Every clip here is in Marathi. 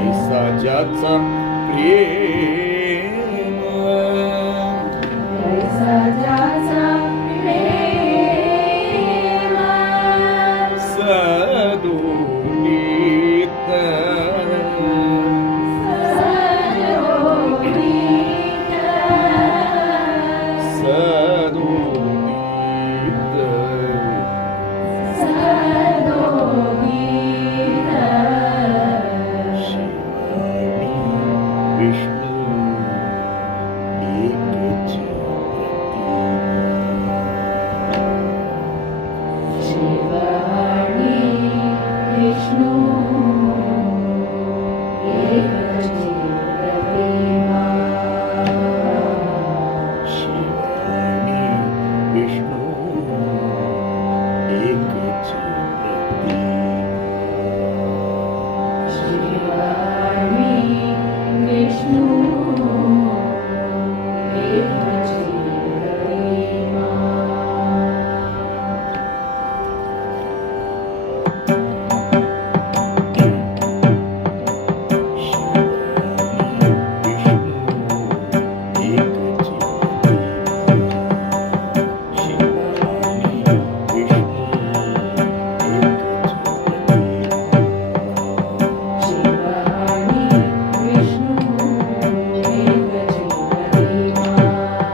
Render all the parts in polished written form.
ऐसा ज्याचा प्रेम, ऐसा ज्याचा प्रेम, सदोदित सदोदित सदोदित सदोदित शिवानी विष्णु एकच प्रतिमा. शिव आणि विष्णू एकची प्रतिमा. शिवानी विष्णु एकच प्रतिमा. शिव आणि विष्णू एकची प्रतिमा. शिव आणि विष्णू एकची प्रतिमा.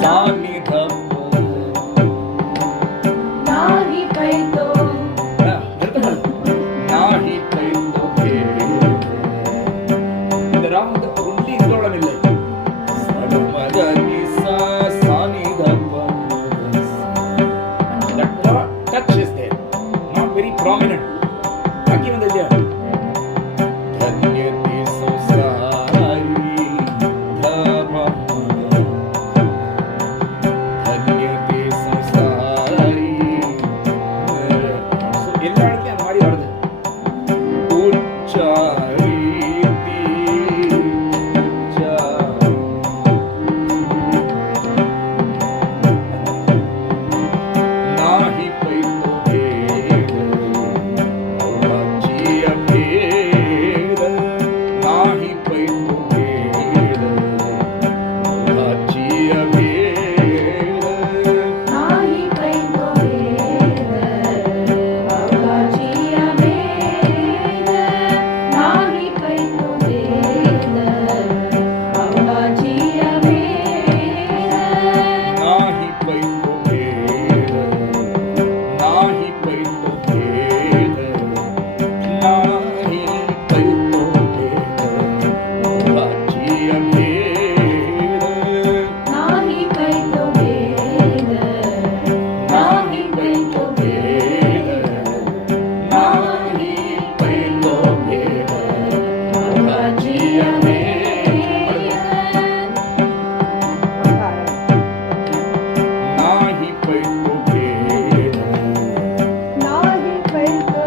सानिधप नाही पैतो नाही पैतो भेद. இந்த ராகம் ஒன்லி இந்தோடம் இல்லை. சடுமத நிசா சானிதப்ப. That touch is there, not very prominent. அங்கே வந்து இல்லையா? தன்யதி சுசாரி தப. தன்யதி சுசாரி. எல்லா இடத்துலயும் அந்த மாதிரி வருது. உச்சாரிதி உச்சாரி. नाही पैतो भेद अवघाची अभेद. नाही पैतो भेद अवघाची अभेद. नाही पैतो भेद अवघाची अभेद. नाही पैतो भेद अवघाची अभेद. नाही पैतो भेद. नाही पैतो भेद. नाही पैतो भेद अवघाची अभेद. नाही पैतो भेद नाही पैतो भेद नाही पैतो भेद अवघाची अभेद. नाही पैतो भेद. नाही पैतो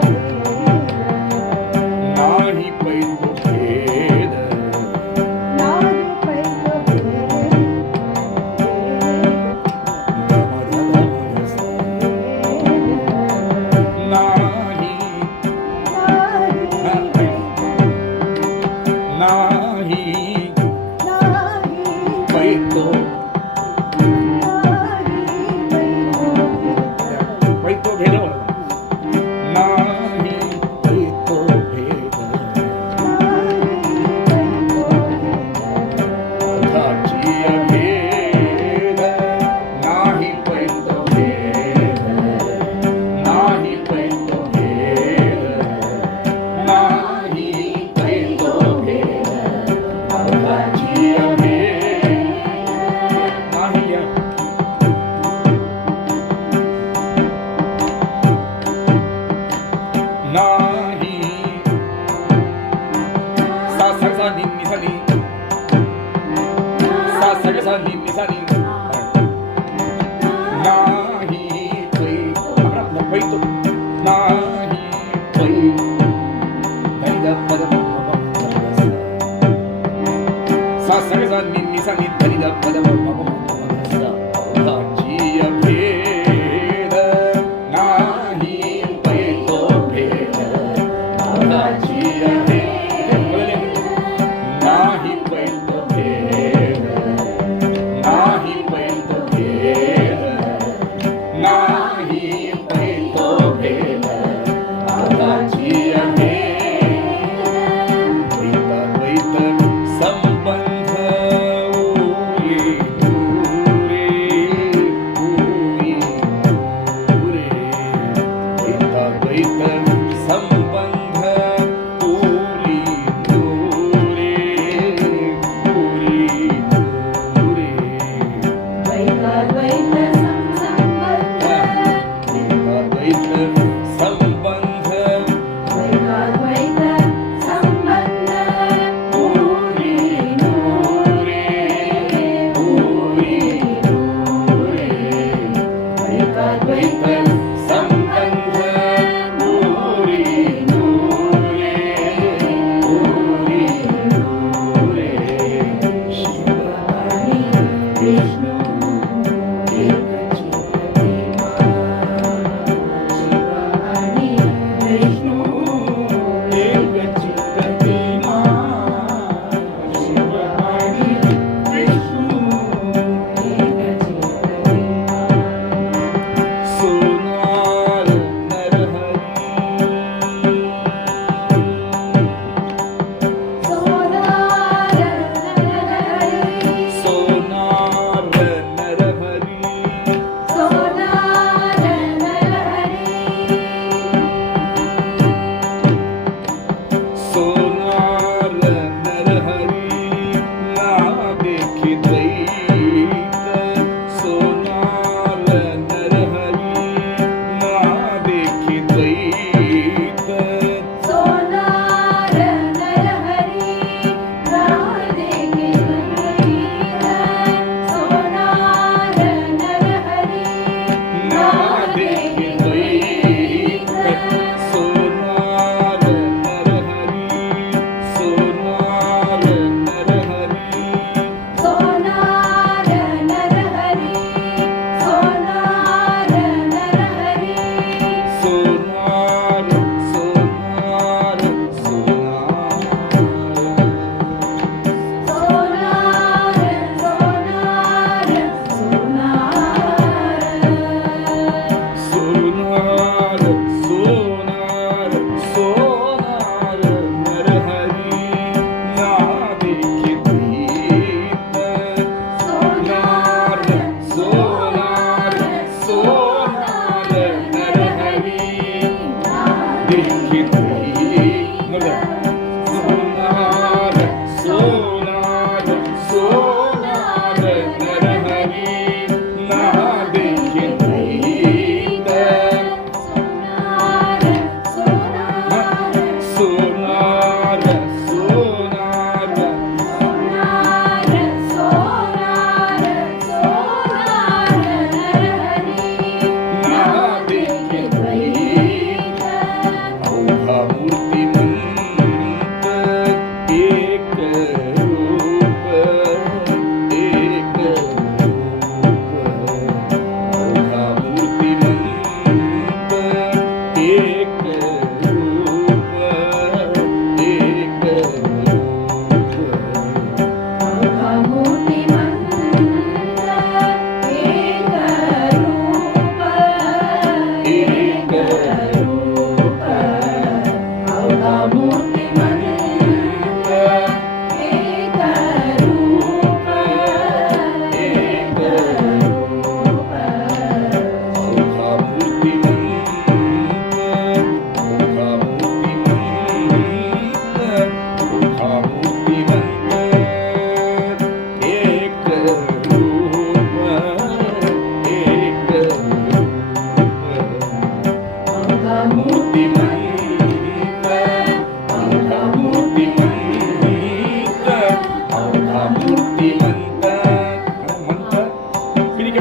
नाही पैतो भेद. नाही पैतो नाही नाही पैतो. पैतो भेद नाही पैतो भेद अवघाची अभेद. नाही पैतो भेद. नाही पैतो भेद. नाही पैतो भेद अवघाची अभेद. नाही या. नाही सा सा सा नि नि सा नि. सा सा सा नि नि सा नि. नाही पैतो. नाही पै. धनी द पद प प प प. सा सा सा नि नि सा नि धनी द पद प प प प. अवघाची अभेद. नाही पैतो भेद अवघाची अभेद. नाही पैतो भेद. नाही पैतो भेद. नाही पैतो भेद अवघाची अभेद. द्वैताद्वैत संबंध उरी दूरे उरी दूरे. द्वैताद्वैत संबंध उरी दूरे उरी दूरे. द्वैताद्वैत संबंध द्वैताद्वैत संबंध द्वैताद्वैत संबंध उरी दूरे उरी दूरे. द्वैताद्वैत संबंध उरी दूरे उरी दूरे. शिवाणी विष्णू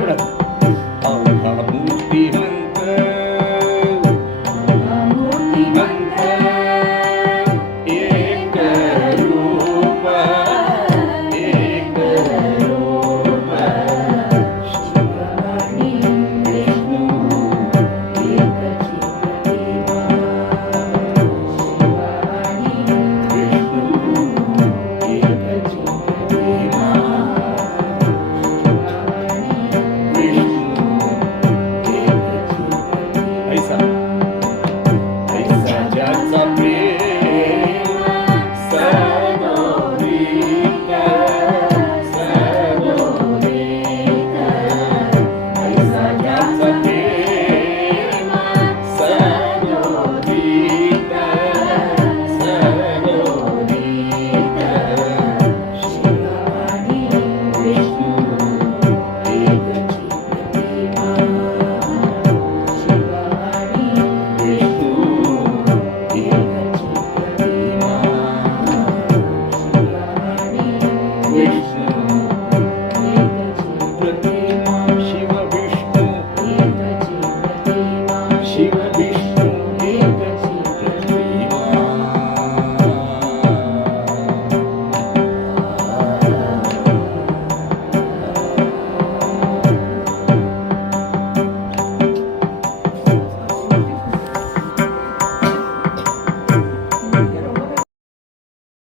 म्हणत